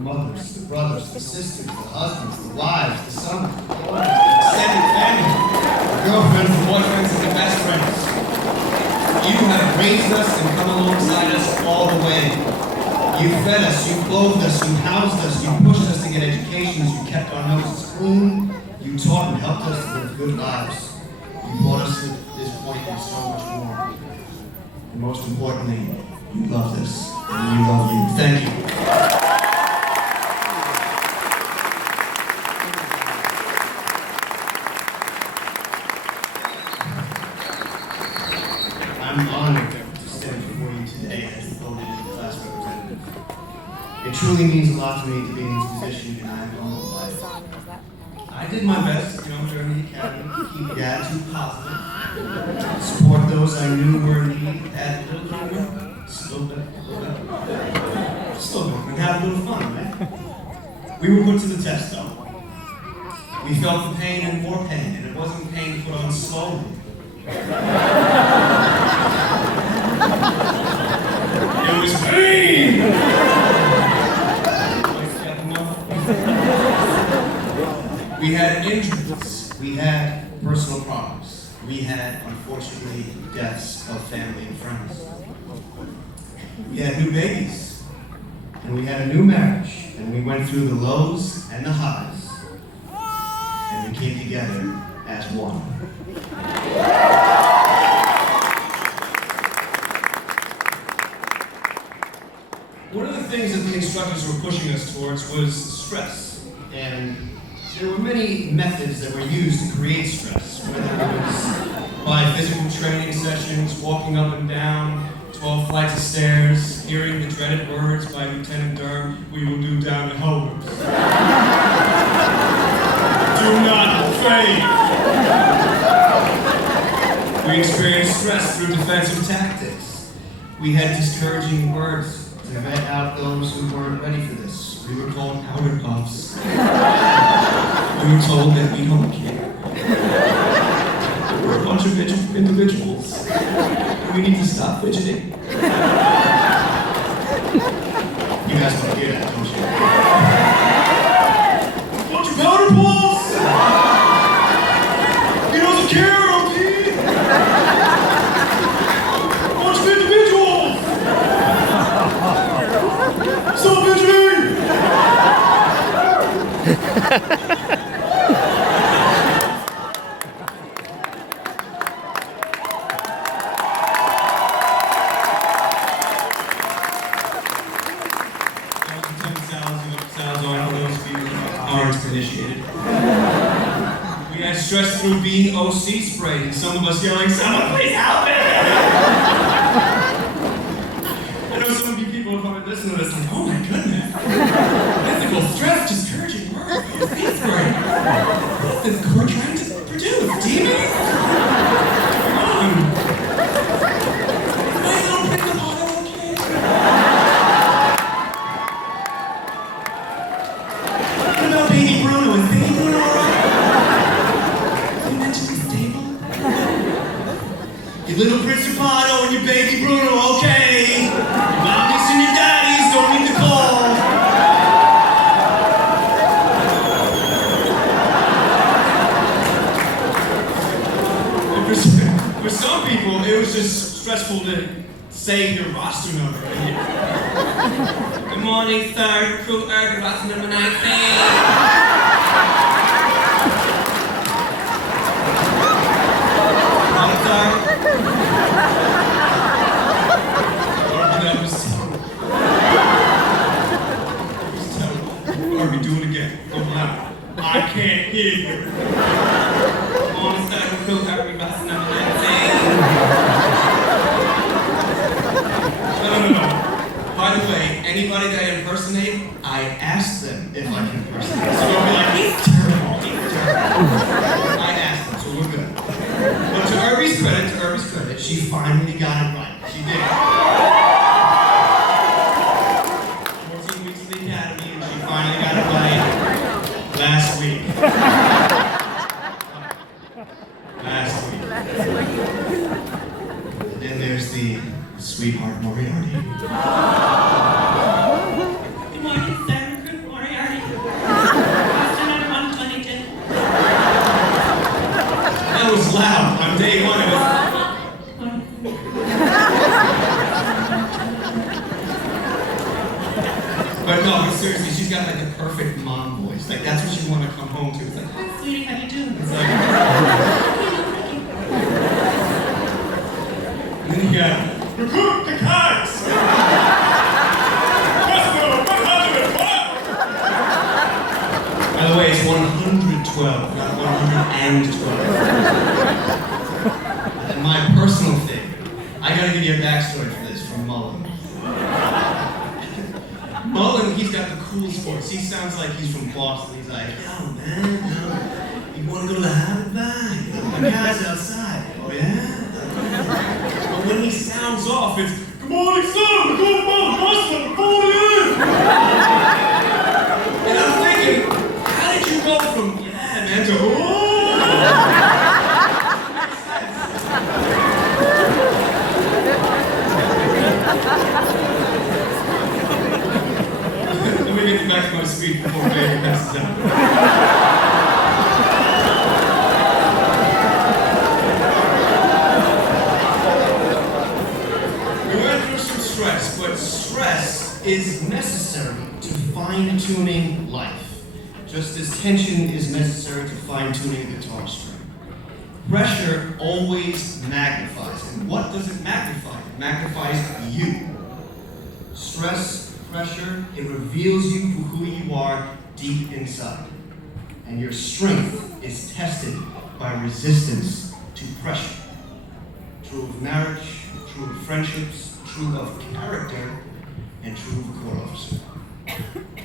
mothers, the brothers, the sisters, the husbands, the wives, the sons, the daughters, the extended family, the girlfriends, the boyfriends, and the best friends. You have raised us and come alongside us all the way. You fed us, you clothed us, you housed us, you pushed us to get educations, you kept our noses clean, you taught and helped us to live good lives. You brought us to this point and so much more. And most importantly, you loved us, and we love you. Thank you. I'm honored to stand before you today as the voted class representative. It truly means a lot to me to be in this position, and I have my whole life. I did my best, during the academy to keep the attitude positive, support those I knew were in need, add a little humor, still good, and have a little fun, right? We were put to the test, though. We felt the pain and more pain, and it wasn't pain put on slowly. It was pain! We had injuries, we had personal problems, we had, unfortunately, deaths of family and friends. We had new babies, and we had a new marriage, and we went through the lows and the highs, and we came together as one. One of the things that the instructors were pushing us towards was stress, and there were many methods that were used to create stress, whether it was by physical training sessions, walking up and down 12 flights of stairs, hearing the dreaded words by Lieutenant Durham, "We will do down in Hobart." Do not fade. We experienced stress through defensive tactics. We had discouraging words to vet out those who weren't ready for this. We were called powder puffs. We were told that we don't care. We're a bunch of individuals. We need to stop fidgeting. You guys want to hear that, don't you? Bunch of powder puffs! He doesn't care, okay? Bunch of individuals! Stop fidgeting! Initiated. We had stress through being OC sprayed, and some of us yelling, "Someone please help me!" I know some of you people are probably listening to this like, "Oh my goodness, physical stress, discouraging words, OC spray. What is this we're trying to produce? Demons? Come on! Why don't pick the bottle, okay?" What about Baby Bruno? Is Baby Bruno alright? Is he mentally stable? Your little Principato and your Baby Bruno, okay? Your mommies and your daddies don't need to call. For some people, it was just stressful to say your roster number. Good morning, sir. Recruit Earth, roster number 19. Do it again. Go loud. I can't hear you. On the side, recruit Earth, roster number 19. No. By the way, anybody that I impersonate, I ask them if I can impersonate. So they'll be like, he's terrible. I asked them, so we're good. But to Irby's credit, she finally got it right. She did. 14 weeks of the academy, and she finally got it right last week. And then there's the sweetheart Moriarty. Good morning, sir. But no, but seriously, she's got like the perfect mom voice. Like that's what she'd want to come home to. It's like, hi sweetie, how you doing? It's like, and then you got, recruit the kites! By the way, it's 112, not 112. And my personal favorite, I gotta give you a backstory for this from Mullen. Mullen, he's got the coolest voice. He sounds like he's from Boston. He's like, yo man, you wanna go to the Harvard Bar? My guy's outside. Oh yeah? But when he sounds off, it's, good morning son, good morning, Boston, good morning! And I'm thinking, how did you go from, yeah man, to, Let me get back to my speech before Baby messes up. We went through some stress, but stress is necessary to fine-tuning life, just as tension is necessary to fine-tuning a guitar string. Pressure always magnifies, and what does it magnify? It magnifies you. Stress, pressure, it reveals you for who you are deep inside. And your strength is tested by resistance to pressure. True of marriage, true of friendships, true of character, and true of a court officer.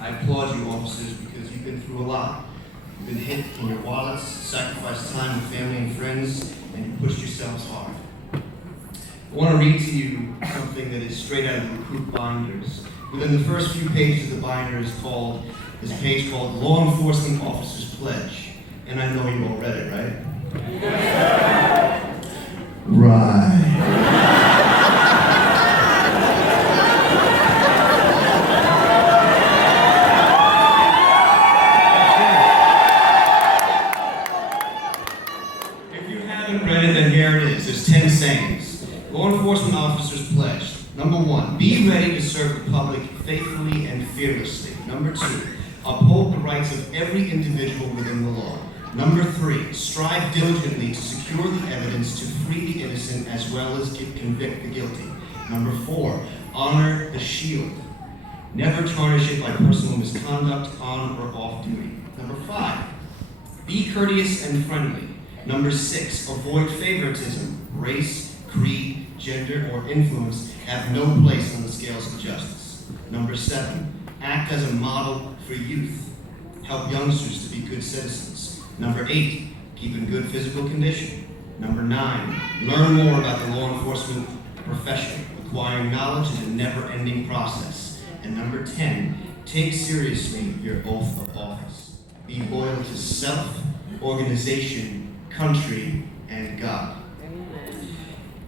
I applaud you officers because you've been through a lot. You've been hit in your wallets, sacrificed time with family and friends, and you pushed yourselves hard. I want to read to you something that is straight out of the recruit binders. Within the first few pages of the binder is a page called Law Enforcement Officer's Pledge. And I know you all read it, right? Right. If you haven't read it, then here it is. There's 10 sayings. Law Enforcement Officer's Pledge. Number 1, be ready to serve the public faithfully and fearlessly. Number 2, uphold the rights of every individual within the law. Number 3, strive diligently to secure the evidence to free the innocent as well as convict the guilty. Number 4, honor the shield. Never tarnish it by personal misconduct on or off duty. Number 5, be courteous and friendly. Number 6, avoid favoritism. Race, creed, gender, or influence have no place on the scales of justice. Number 7, act as a model for youth. Help youngsters to be good citizens. Number 8, keep in good physical condition. Number 9, learn more about the law enforcement profession. Acquiring knowledge is a never-ending process. And number 10, take seriously your oath of office. Be loyal to self, organization, country, and God.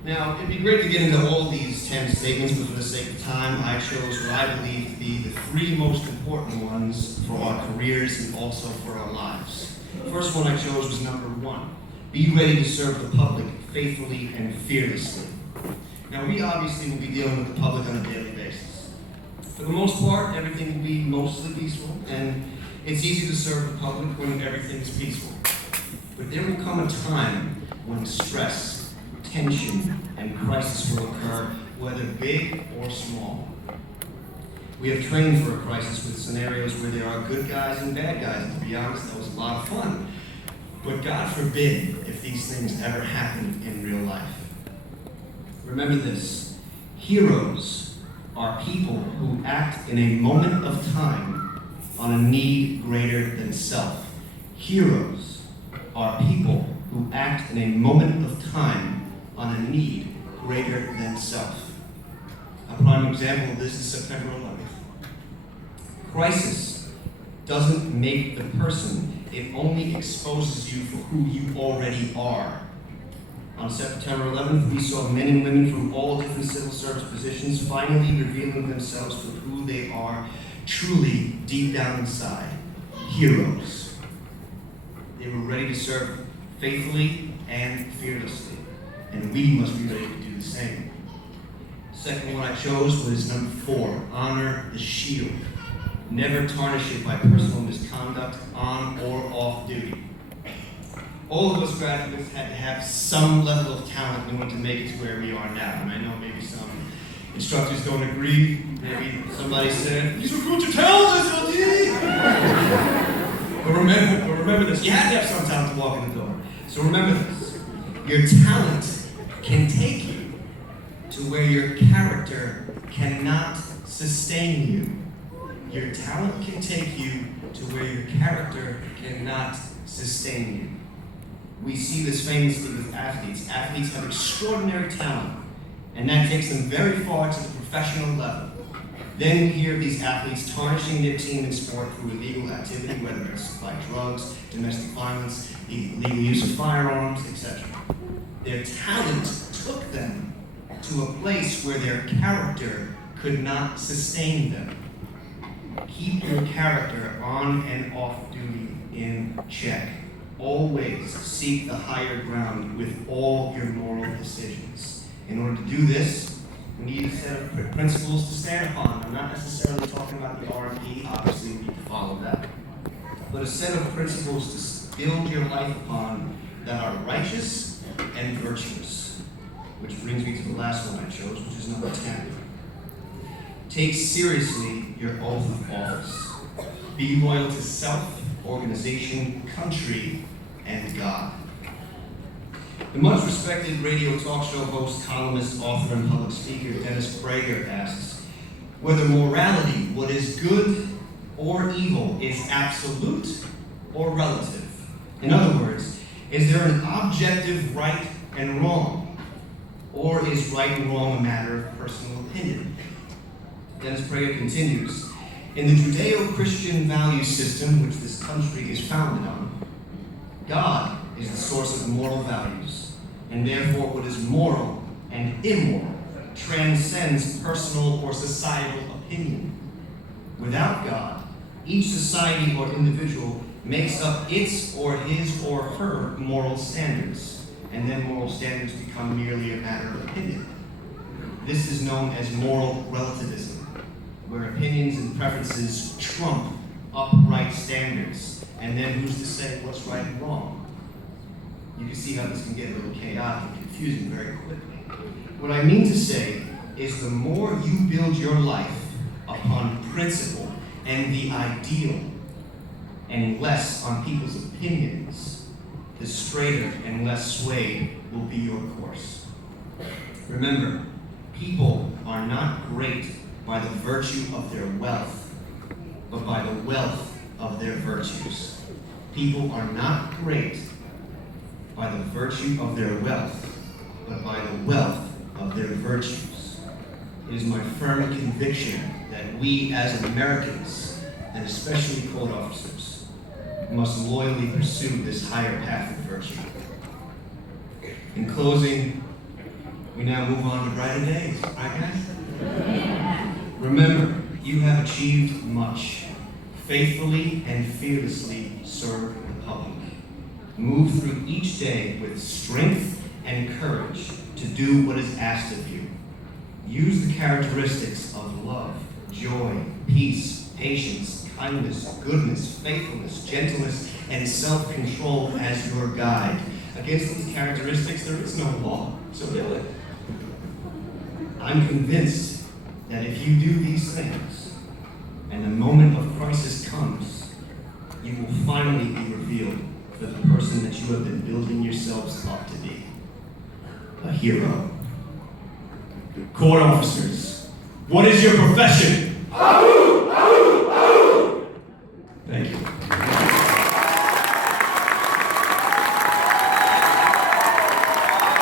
Now, it'd be great to get into all these 10 statements, but for the sake of time, I chose what I believe to be the 3 most important ones for our careers and also for our lives. The first one I chose was number 1. Be ready to serve the public faithfully and fearlessly. Now, we obviously will be dealing with the public on a daily basis. For the most part, everything will be mostly peaceful, and it's easy to serve the public when everything's peaceful. But there will come a time when stress, tension, and crisis will occur, whether big or small. We have trained for a crisis with scenarios where there are good guys and bad guys, and to be honest, that was a lot of fun. But God forbid if these things ever happen in real life. Remember this, heroes are people who act in a moment of time on a need greater than self. Heroes are people who act in a moment of time on a need greater than self. A prime example of this is September 11th. Crisis doesn't make the person, it only exposes you for who you already are. On September 11th, we saw men and women from all different civil service positions finally revealing themselves for who they are truly deep down inside, heroes. They were ready to serve faithfully and fearlessly. And we must be ready to do the same. The second one I chose was number 4, honor the shield. Never tarnish it by personal misconduct on or off duty. All of us graduates had to have some level of talent in order to make it to where we are now. And I know maybe some instructors don't agree. Maybe somebody said, "These recruits are talentless, LT." But remember this. You had to have some talent to walk in the door. So remember this. Your talent can take you to where your character cannot sustain you. Your talent can take you to where your character cannot sustain you. We see this famously with athletes. Athletes have extraordinary talent, and that takes them very far to the professional level. Then we hear of these athletes tarnishing their team in sport through illegal activity, whether it's by drugs, domestic violence, illegal use of firearms, etc. Their talent took them to a place where their character could not sustain them. Keep your character on and off duty in check. Always seek the higher ground with all your moral decisions. In order to do this, we need a set of principles to stand upon. I'm not necessarily talking about the R&P, obviously we need to follow that, but a set of principles to build your life upon that are righteous and virtuous. Which brings me to the last one I chose, which is number 10. Take seriously your oath of office. Be loyal to self, organization, country, and God. The much respected radio talk show host, columnist, author, and public speaker Dennis Prager asks whether morality, what is good or evil, is absolute or relative. In other words, is there an objective right and wrong, or is right and wrong a matter of personal opinion? Dennis Prager continues, in the Judeo-Christian value system which this country is founded on, God is the source of moral values, and therefore what is moral and immoral transcends personal or societal opinion. Without God, each society or individual makes up its or his or her moral standards, and then moral standards become merely a matter of opinion. This is known as moral relativism, where opinions and preferences trump upright standards, and then who's to say what's right and wrong? You can see how this can get a little chaotic and confusing very quickly. What I mean to say is the more you build your life upon principle and the ideal, and less on people's opinions, the straighter and less swayed will be your course. Remember, people are not great by the virtue of their wealth, but by the wealth of their virtues. People are not great by the virtue of their wealth, but by the wealth of their virtues. It is my firm conviction that we as Americans, and especially court officers, must loyally pursue this higher path of virtue. In closing, we now move on to brighter days, right guys? Remember, you have achieved much. Faithfully and fearlessly serve the public. Move through each day with strength and courage to do what is asked of you. Use the characteristics of love, joy, peace, patience, kindness, goodness, faithfulness, gentleness, and self-control as your guide. Against these characteristics, there is no law, so do it. I'm convinced that if you do these things, and the moment of crisis comes, you will finally be revealed for the person that you have been building yourselves up to be. A hero. Court officers, what is your profession?